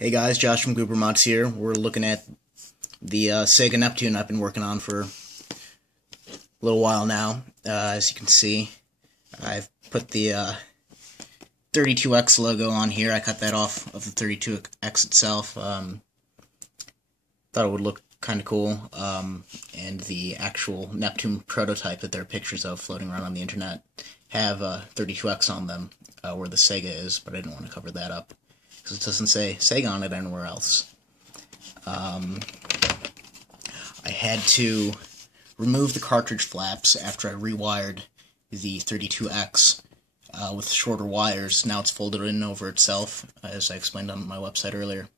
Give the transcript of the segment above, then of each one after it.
Hey guys, Josh from Guber Mods here. We're looking at the Sega Neptune I've been working on for a little while now. As you can see, I've put the 32X logo on here. I cut that off of the 32X itself. Thought it would look kind of cool. And the actual Neptune prototype that there are pictures of floating around on the internet have 32X on them, where the Sega is, but I didn't want to cover that up because it doesn't say Sega on it anywhere else. I had to remove the cartridge flaps after I rewired the 32X with shorter wires. Now it's folded in over itself, as I explained on my website earlier.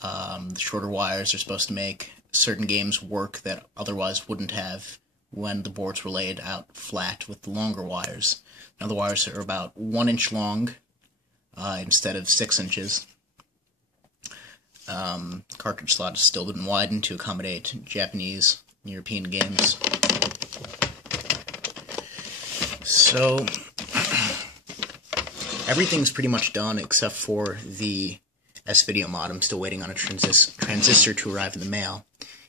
The shorter wires are supposed to make certain games work that otherwise wouldn't have when the boards were laid out flat with the longer wires. Now the wires are about 1 inch long instead of 6 inches. Cartridge slot has still been widened to accommodate Japanese and European games. So everything's pretty much done except for the S-Video mod. I'm still waiting on a transistor to arrive in the mail.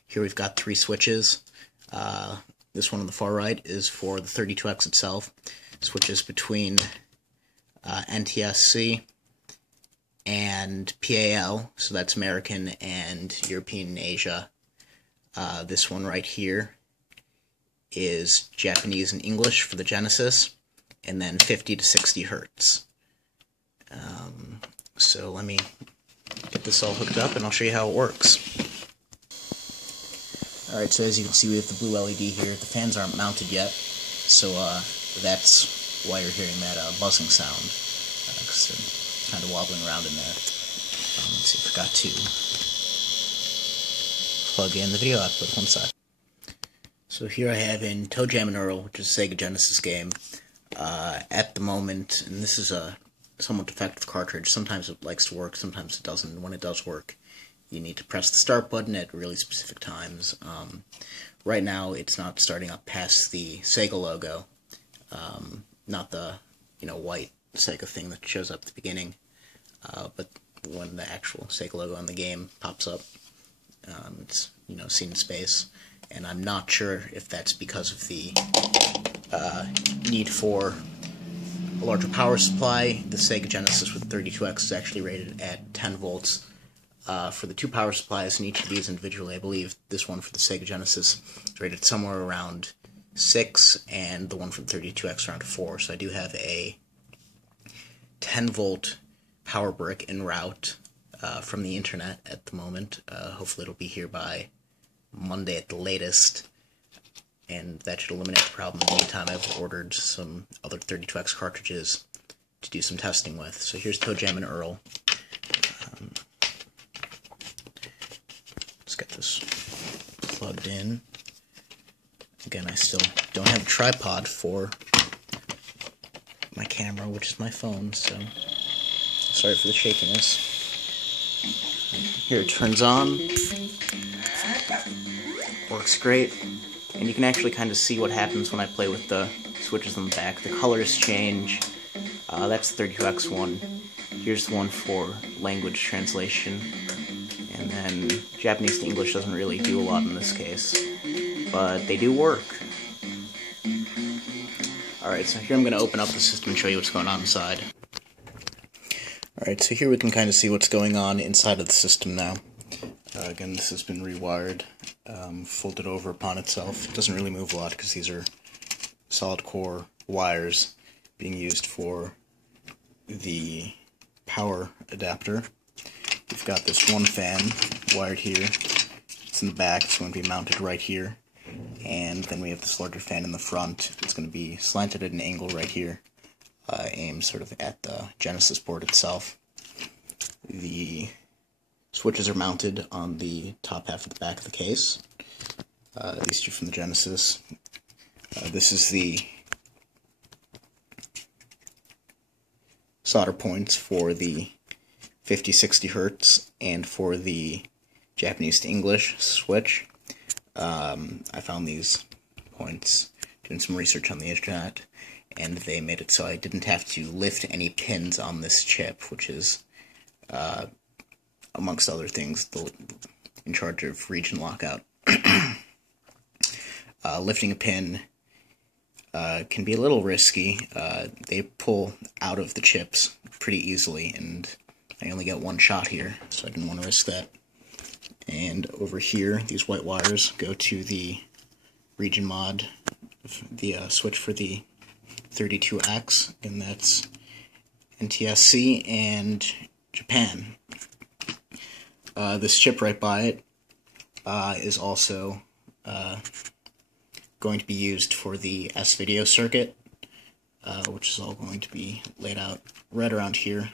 Here we've got 3 switches. This one on the far right is for the 32X itself. Switches between NTSC and PAL, so that's American and European and Asia. This one right here is Japanese and English for the Genesis, and then 50 to 60 hertz. So let me get this all hooked up and I'll show you how it works. Alright, so as you can see we have the blue LED here. The fans aren't mounted yet, so that's why you're hearing that buzzing sound, because they're kind of wobbling around in there. Let's see, I forgot to plug in the video output. One side. So here I have in Toe Jam and Earl, which is a Sega Genesis game. At the moment, and this is a somewhat defective cartridge. Sometimes it likes to work, sometimes it doesn't. And when it does work, you need to press the start button at really specific times. Right now, it's not starting up past the Sega logo, not the white Sega thing that shows up at the beginning, but when the actual Sega logo on the game pops up, it's seen in space. And I'm not sure if that's because of the need for a larger power supply. The Sega Genesis with 32X is actually rated at 10 volts. For the 2 power supplies, and each of these individually, I believe this one for the Sega Genesis is rated somewhere around 6, and the one for the 32X around 4. So I do have a 10 volt power brick en route from the internet at the moment. Hopefully it'll be here by Monday at the latest, and that should eliminate the problem. In the meantime, I've ordered some other 32X cartridges to do some testing with. So here's Toe Jam and Earl. Let's get this plugged in. Again, I still don't have a tripod for my camera, which is my phone, so sorry for the shakiness. Here it turns on. Works great. And you can actually kind of see what happens when I play with the switches on the back. The colors change. That's the 32X one. Here's the one for language translation. And then Japanese to English doesn't really do a lot in this case, but they do work. Alright, so here I'm going to open up the system and show you what's going on inside. Alright, so here we can kind of see what's going on inside of the system now. Again, this has been rewired, folded over upon itself. It doesn't really move a lot because these are solid core wires being used for the power adapter. We've got this one fan wired here. It's in the back. It's going to be mounted right here. And then we have this larger fan in the front. It's going to be slanted at an angle right here, aimed sort of at the Genesis board itself. The switches are mounted on the top half of the back of the case. These two from the Genesis. This is the solder points for the 50-60 hertz and for the Japanese to English switch. I found these points doing some research on the internet, and they made it so I didn't have to lift any pins on this chip, which is a amongst other things, in charge of region lockout. Lifting a pin can be a little risky. They pull out of the chips pretty easily, and I only got one shot here, so I didn't want to risk that. And over here, these white wires go to the region mod, the switch for the 32X, and that's NTSC and Japan. This chip right by it is also going to be used for the S-video circuit, which is all going to be laid out right around here,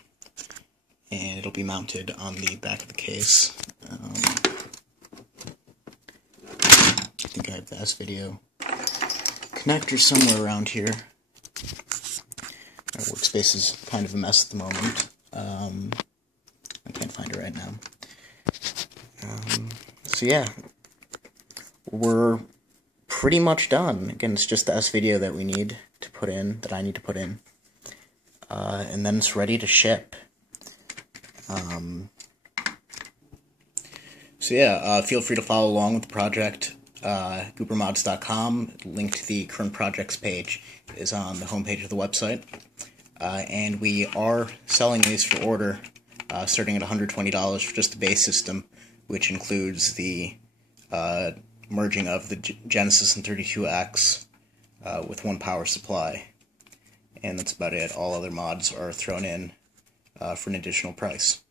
and it'll be mounted on the back of the case. I think I have the S-video connector somewhere around here. My workspace is kind of a mess at the moment. I can't find it right now. So yeah, we're pretty much done. Again, it's just the S-video that we need to put in, that I need to put in, and then it's ready to ship. So yeah, feel free to follow along with the project. Gubermods.com, link to the current projects page is on the homepage of the website. And we are selling these for order, starting at $120 for just the base system, which includes the merging of the Genesis and 32X with one power supply. And that's about it. All other mods are thrown in for an additional price.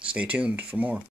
Stay tuned for more.